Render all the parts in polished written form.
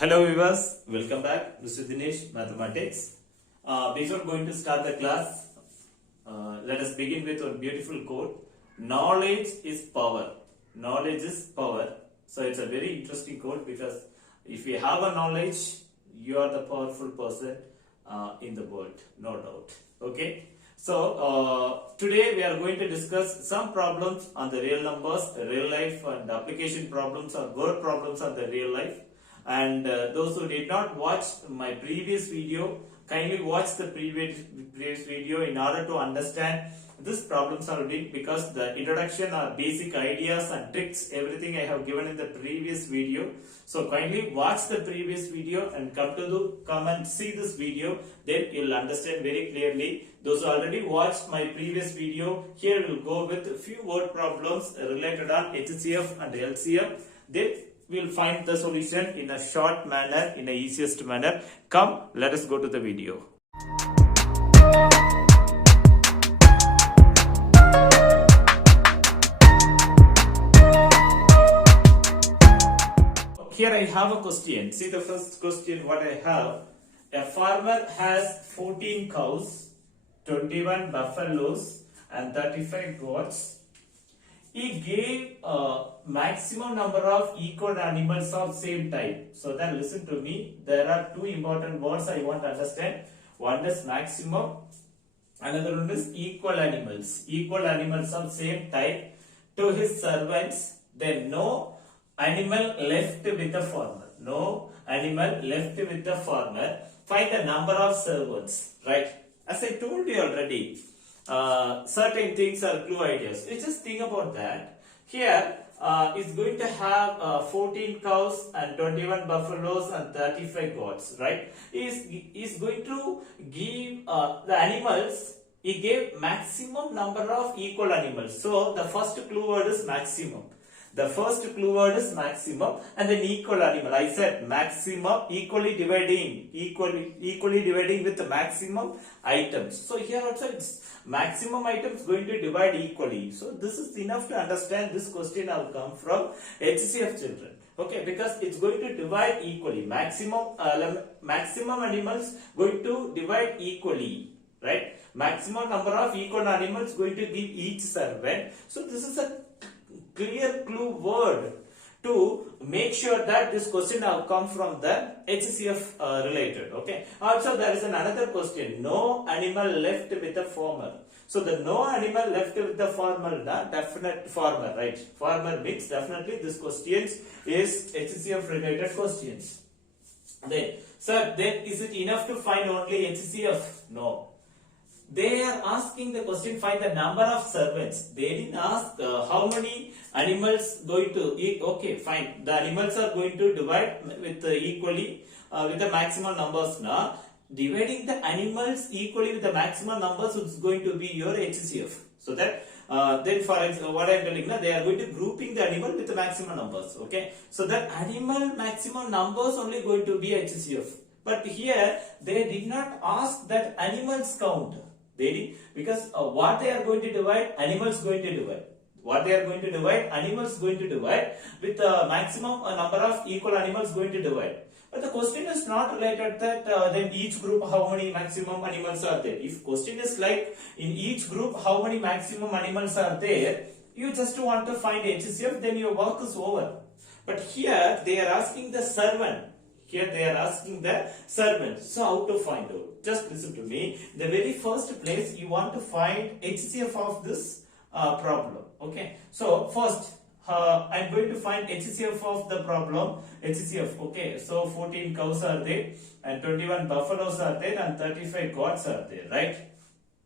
Hello viewers, welcome back. This is Dinesh, Mathematics. Before going to start the class, let us begin with one beautiful quote. Knowledge is power. Knowledge is power. So it's a very interesting quote because if you have a knowledge, you are the powerful person in the world, no doubt. Okay. So today we are going to discuss some problems on the real numbers, real life, and application problems or word problems on the real life. And those who did not watch my previous video, kindly watch the previous video in order to understand this problem solving, because the introduction or basic ideas and tricks, everything I have given in the previous video. So kindly watch the previous video and come and see this video, then you'll understand very clearly. Those who already watched my previous video, here we'll go with a few word problems related on HCF and LCM. Then we'll find the solution in a short manner, in the easiest manner. Come, let us go to the video. Here I have a question. See the first question what I have. A farmer has 14 cows, 21 buffaloes and 35 goats. He gave a maximum number of equal animals of same type. So then listen to me. There are two important words I want to understand. One is maximum. Another one is equal animals. Equal animals of same type to his servants. Then no animal left with the farmer. No animal left with the farmer. Find the number of servants. Right. As I told you already. Certain things are clue ideas. You just think about that. Here is going to have 14 cows and 21 buffaloes and 35 goats, right? Is going to give the animals. He gave maximum number of equal animals. So the first clue word is maximum. The first clue word is maximum and then equal animal. I said maximum, equally dividing with the maximum items. So here also it's maximum items going to divide equally. So this is enough to understand this question have come from HCF children. Okay, because it's going to divide equally. Maximum animals going to divide equally, right? Maximum number of equal animals going to give each servant. So this is a clear clue word to make sure that this question have come from the HCF related. Okay. Also there is another question. No animal left with the farmer. So the no animal left with the farmer, the definite farmer, right? Farmer means definitely this questions is HCF related questions. Then, sir, then is it enough to find only HCF? No. They are asking the question, find the number of servants. They didn't ask how many animals going to eat. Okay, fine. The animals are going to divide with equally with the maximum numbers. Now, dividing the animals equally with the maximum numbers is going to be your HCF. So that then for example, what I am telling now, they are going to grouping the animal with the maximum numbers. Okay, so that animal maximum numbers only going to be HCF. But here they did not ask that animals count. They did, because what they are going to divide, animals going to divide. What they are going to divide, animals going to divide with the maximum number of equal animals going to divide. But the question is not related that then each group how many maximum animals are there. If question is like in each group how many maximum animals are there, you just want to find HCF, then your work is over. But here they are asking the servant. Here they are asking the servant. So how to find out? Just listen to me. The very first place you want to find HCF of this problem. Okay. So first I'm going to find HCF of the problem. HCF. Okay. So 14 cows are there and 21 buffaloes are there and 35 goats are there. Right.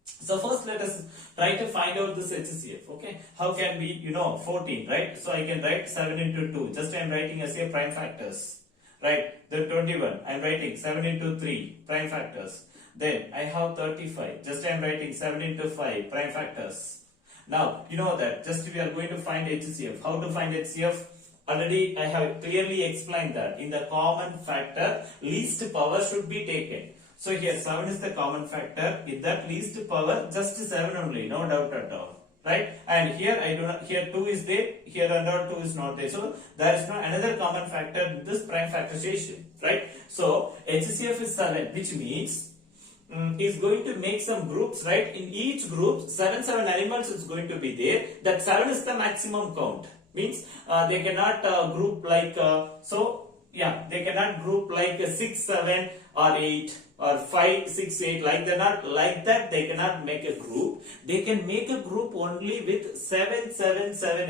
So first let us try to find out this HCF. Okay. How can we, 14, right? So I can write 7 into 2. Just I am writing as a prime factors. Right, the 21, I am writing 7 into 3, prime factors. Then I have 35, just I am writing 7 into 5, prime factors. Now, you know that, just we are going to find HCF. How to find HCF? Already I have clearly explained that. In the common factor, least power should be taken. So here 7 is the common factor. In that least power, just 7 only, no doubt at all. right? And here I do not, here 2 is there, here under 2 is not there. So there is no another common factor in this prime factorization, right? So HCF is 7, which means is going to make some groups, right? In each group, 7 animals is going to be there. That 7 is the maximum count. Means they cannot group like they cannot group like 6, 7 or 8 or 5, 6, 8 like they're not like that. They cannot make a group. They can make a group only with 7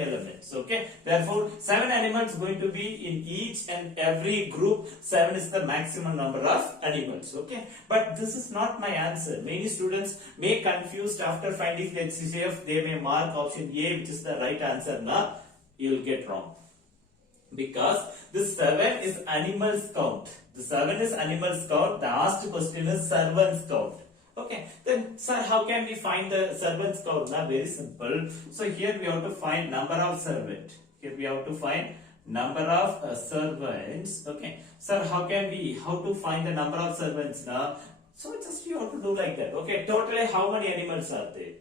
elements. Okay. Therefore, 7 animals going to be in each and every group. 7 is the maximum number of animals. Okay. But this is not my answer. Many students may confused after finding the HCF. They may mark option A, which is the right answer. Now you'll get wrong. Because this 7 is animals count. The 7 is animals count. The asked question is servants count. Okay. Then, sir, how can we find the servants count? Now, very simple. So here we have to find number of servant. Here we have to find number of servants. Okay. Sir, how to find the number of servants now? So just you have to do like that. Okay. Totally, how many animals are there?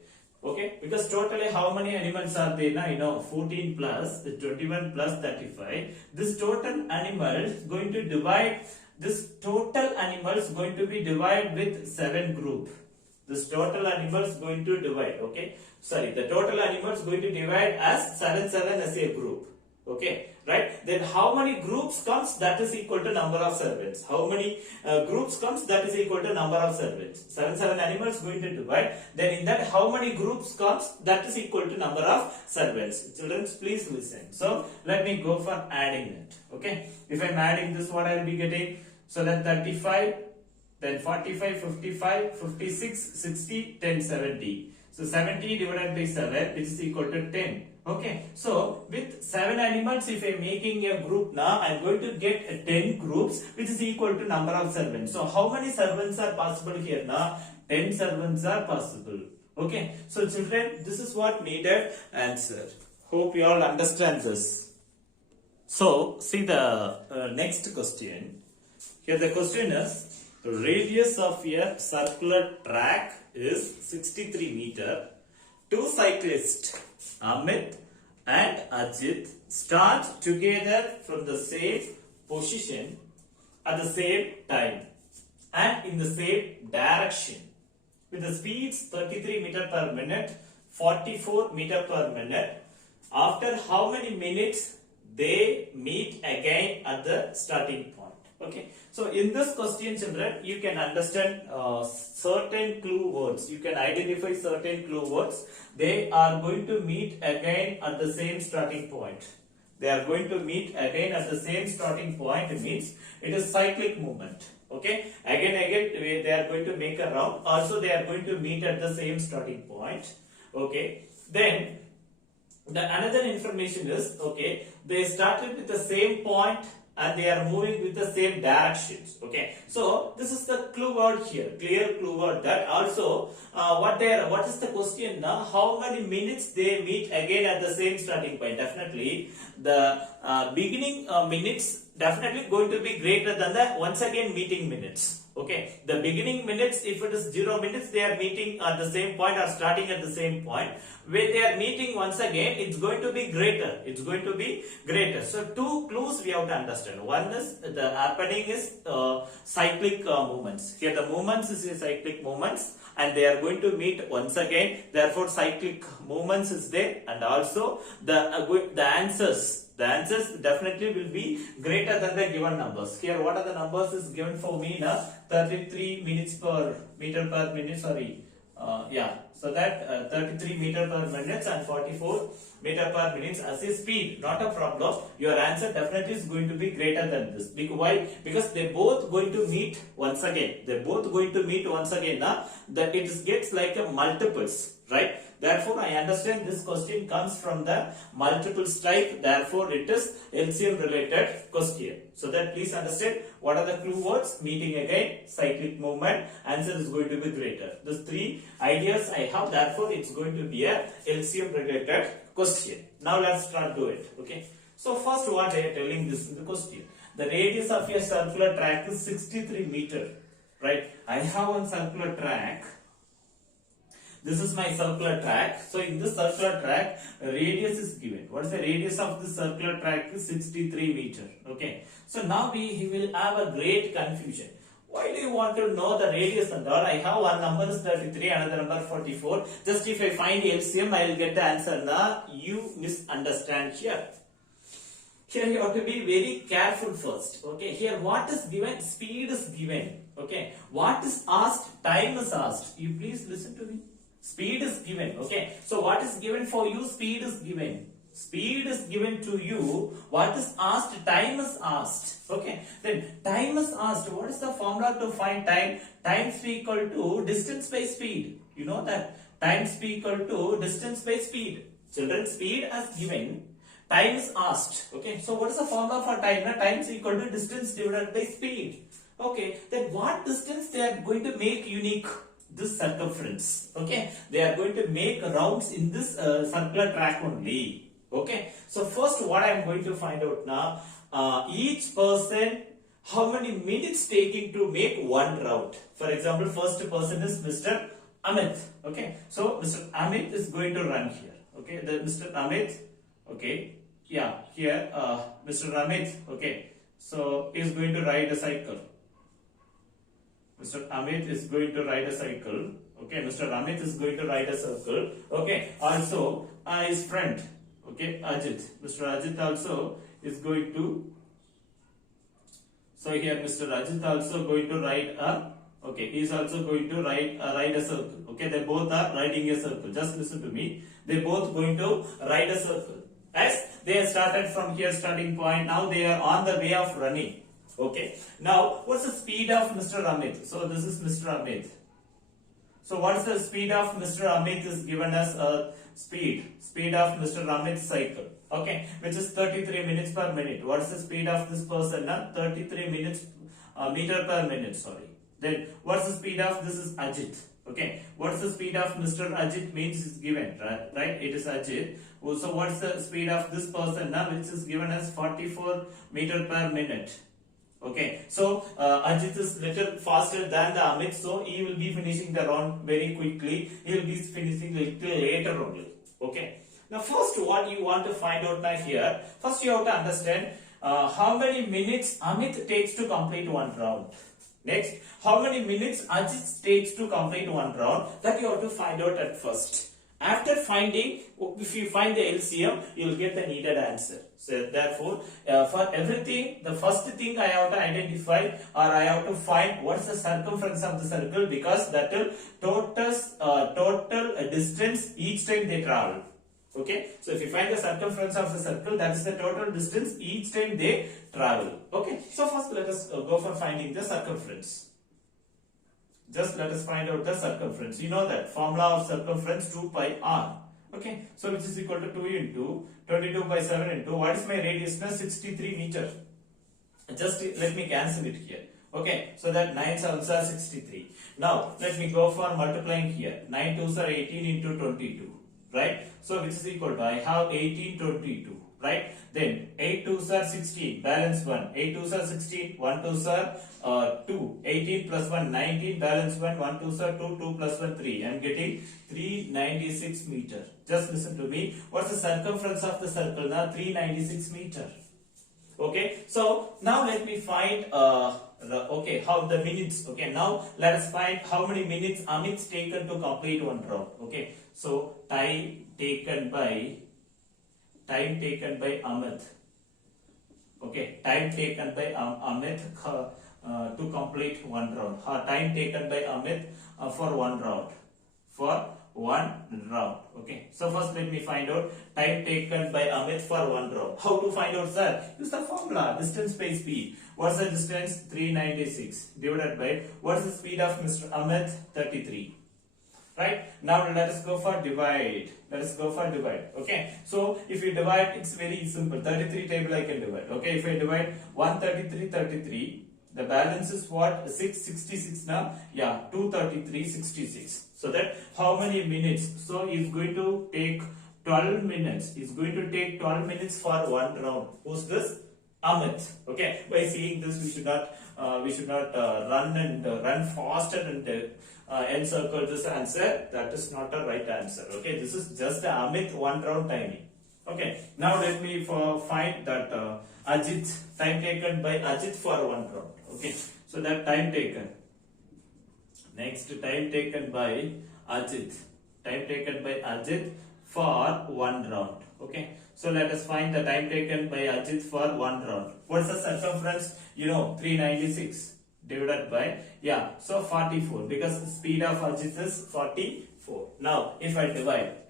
Okay, because totally how many animals are there now? 14 plus 21 plus 35. This total animals going to divide. This total animals going to be divided with 7 group. This total animals going to divide. Okay, sorry, the total animals going to divide as 7 as a group. Okay, right? Then how many groups comes, that is equal to number of servants. How many groups comes, that is equal to number of servants. 7 animals going to divide. Then in that how many groups comes, that is equal to number of servants. Children, please listen. So let me go for adding it. Okay, if I'm adding this, what I will be getting? So then 35, then 45, 55, 56, 60, 10, 70. So 70 divided by 7, which is equal to 10. Okay, so with 7 animals, if I am making a group now, I am going to get 10 groups, which is equal to number of servants. So how many servants are possible here now? 10 servants are possible. Okay, so children, this is what needed answer. Hope you all understand this. So see the next question. Here the question is, radius of a circular track is 63 meter. Two cyclists, Amit and Ajit, start together from the same position at the same time and in the same direction with the speeds 33 meter per minute, 44 meter per minute. After how many minutes they meet again at the starting point? Okay, so in this question, children, you can understand certain clue words. You can identify certain clue words. They are going to meet again at the same starting point. They are going to meet again at the same starting point. It means it is cyclic movement. Okay, again they are going to make a round. Also, they are going to meet at the same starting point. Okay, then the another information is, okay, they started with the same point and they are moving with the same directions. Okay, so this is the clue word here, clear clue word. That also what is the question now? How many minutes they meet again at the same starting point? Definitely the beginning minutes definitely going to be greater than the once again meeting minutes. Okay, the beginning minutes, if it is 0 minutes, they are meeting at the same point or starting at the same point. When they are meeting once again, it's going to be greater. It's going to be greater. So two clues we have to understand. One is the happening is cyclic movements. Here the movements is a cyclic movements and they are going to meet once again. Therefore, cyclic movements is there, and also the answers. The answers definitely will be greater than the given numbers. Here, what are the numbers is given for me now? 33 minutes per meter per minute. Sorry, so that 33 meter per minute and 44 meter per minute as a speed. Not a problem. Your answer definitely is going to be greater than this. Why? Because they both going to meet once again. They both going to meet once again. Now that it gets like a multiples, right? Therefore, I understand this question comes from the multiples type. Therefore, it is LCM related question. So that please understand what are the clue words. Meeting again, cyclic movement, answer is going to be greater. These three ideas I have. Therefore, it's going to be a LCM related question. Now let's start do it. Okay. So first, what they are telling this in the question. The radius of a circular track is 63 meter. Right. I have one circular track. This is my circular track. So in this circular track, radius is given. What is the radius of this circular track? Is 63 meter. Okay. So now we will have a great confusion. Why do you want to know the radius and all? I have one number is 33, another number 44. Just if I find LCM, I will get the answer. Now you misunderstand here. Here you have to be very careful first. Okay. Here what is given? Speed is given. Okay. What is asked? Time is asked. You please listen to me. Speed is given. Okay. So what is given for you? Speed is given. Speed is given to you. What is asked? Time is asked. Okay. Then time is asked. What is the formula to find time? Time is equal to distance by speed. You know that. Time is equal to distance by speed. Children, speed as given. Time is asked. Okay. So what is the formula for time? Now, time is equal to distance divided by speed. Okay. Then what distance they are going to make unique? This circumference. Okay. They are going to make rounds in this circular track only. Okay. So first what I am going to find out now, each person how many minutes taking to make one round. For example, first person is Mr. Amit. Okay. So Mr. Amit is going to run here. Okay. The Mr. Amit. Okay. Yeah. Here Mr. Amit. Okay. So he is going to ride a cycle. Mr. Amit is going to ride a cycle. Okay. Mr. Amit is going to ride a circle. Okay. Also his friend. Okay, Ajit. Mr. Ajit also is going to. So here Mr. Ajit also going to ride a. Okay, he is also going to ride a circle. Okay, they both are riding a circle. Just listen to me. They both going to ride a circle. As they started from here starting point. Now they are on the way of running. Okay. Now what's the speed of Mr. Amit? So this is Mr. Amit. So what's the speed of Mr. Amit is given as a speed of Mr. Amit's cycle, okay, which is 33 minutes per minute. What is the speed of this person? 33 minutes meter per minute, sorry. Then what's the speed of this is Ajit, okay. What's the speed of Mr. Ajit means is given, right? It is Ajit. So what's the speed of this person now, which is given as 44 meter per minute. Okay, so Ajit is little faster than the Amit, so he will be finishing the round very quickly. He will be finishing little later only. Okay. Now, first, what you want to find out now here, first you have to understand how many minutes Amit takes to complete one round. Next, how many minutes Ajit takes to complete one round. That you have to find out at first. After finding, if you find the LCM, you will get the needed answer. So therefore, for everything, the first thing I have to identify or I have to find what is the circumference of the circle, because that will total distance each time they travel. Okay. So if you find the circumference of the circle, that is the total distance each time they travel. Okay. So first let us go for finding the circumference. Just let us find out the circumference. You know that formula of circumference 2 pi r. Okay. So which is equal to 2 into 22 by 7 into what is my radius now? 63 meter. Just let me cancel it here. Okay. So that 9 sevens are 63. Now let me go for multiplying here. 9 twos are 18 into 22. Right. So which is equal to, I have 18 22. Right. Then 8 twos are 16. Balance 1. 8 twos are 16. 1 twos are 2. 18 plus 1 19. Balance 1. 1 twos are 2. 2 plus 1 3. I am getting 396 meter. Just listen to me. What's the circumference of the circle now? 396 meter. Okay. So now let me find how the minutes. Okay. Now let us find how many minutes Amit's taken to complete one round. Okay. So time taken by Amit. Okay, time taken by Amit to complete one round. Time taken by Amit for one round. Okay. So first let me find out time taken by Amit for one round. How to find out, sir? Use the formula distance by speed. What's the distance? 396 divided by what's the speed of Mr. Amit? 33. Right. Now let us go for divide. Okay. So if you divide, it's very simple. 33 table I can divide. Okay. If I divide 133, the balance is what? 666 now. Yeah. 233, 66. So that how many minutes? So it's going to take 12 minutes. It's going to take 12 minutes for one round. Who's this? Amit. Okay. By seeing this, we should not run faster and encircle this answer. That is not a right answer. Okay, this is just Amit 1 round timing. Okay, now let me find that Ajit, time taken by Ajit for 1 round. Okay, so that time taken. Next, time taken by Ajit. Time taken by Ajit for 1 round. Okay, so let us find the time taken by Ajit for 1 round. What's the circumference? 396 divided by, so 44, because the speed of Ajit is 44. Now, if I divide,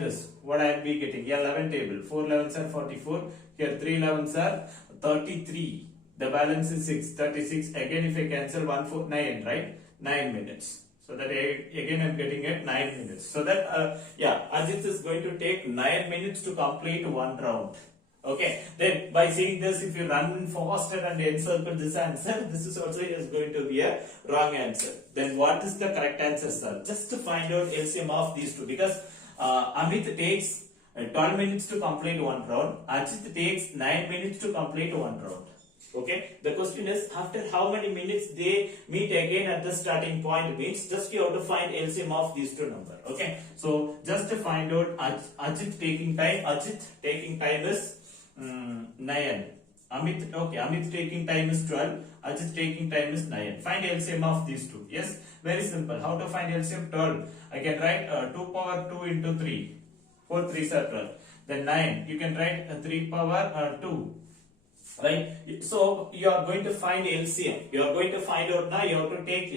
this, what I will be getting? 11 table. 4 11s are 44. Here 3 11s are 33. The balance is 6, 36. Again, if I cancel 1 4 9, right? 9 minutes. So that again I am getting at 9 minutes. So that Ajit is going to take 9 minutes to complete 1 round. Okay. Then by saying this, if you run faster and encircle this answer, this is also going to be a wrong answer. Then what is the correct answer, sir? Just to find out LCM of these two, because Amit takes 12 minutes to complete 1 round. Ajit takes 9 minutes to complete 1 round. Okay, the question is, after how many minutes they meet again at the starting point, means just you have to find LCM of these two numbers. Okay, so just to find out Ajit taking time is 9. Amit taking time is 12. Ajit taking time is 9. Find LCM of these two. Yes, very simple. How to find LCM? 12. I can write 2 power 2 into 3. 4 3s are 12. Then 9. You can write 3 power 2. Right, so you are going to find LCM. You are going to find out now. You have to take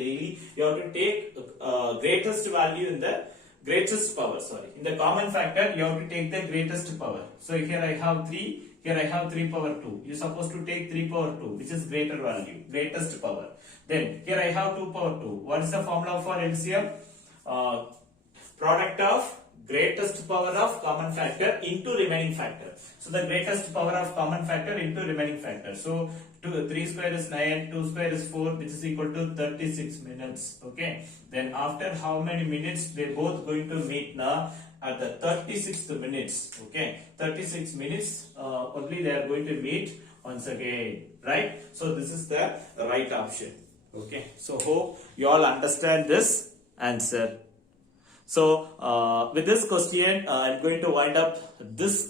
greatest value in the greatest power. In the common factor, you have to take the greatest power. So here I have 3. Here I have 3 power 2. You are supposed to take 3 power 2, which is greater value, greatest power. Then here I have 2 power 2. What is the formula for LCM? Product of greatest power of common factor into remaining factor. So the greatest power of common factor into remaining factor. So 3 square is 9, 2 square is 4, which is equal to 36 minutes. Okay. Then after how many minutes they both going to meet now? At the 36th minutes. Okay. 36 minutes only they are going to meet once again. Right. So this is the right option. Okay. So hope you all understand this answer. So with this question, I'm going to wind up this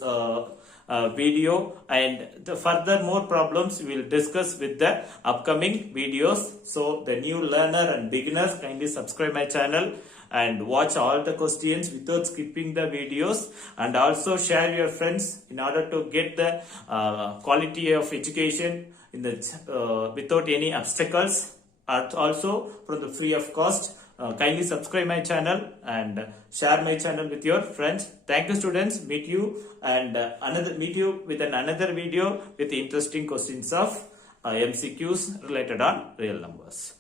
video, and the further more problems we will discuss with the upcoming videos. So the new learner and beginners, kindly subscribe my channel and watch all the questions without skipping the videos, and also share your friends in order to get the quality of education in the without any obstacles, and also from the free of cost. Kindly subscribe my channel and share my channel with your friends. Thank you, students. Meet you with another video with interesting questions of MCQs related on real numbers.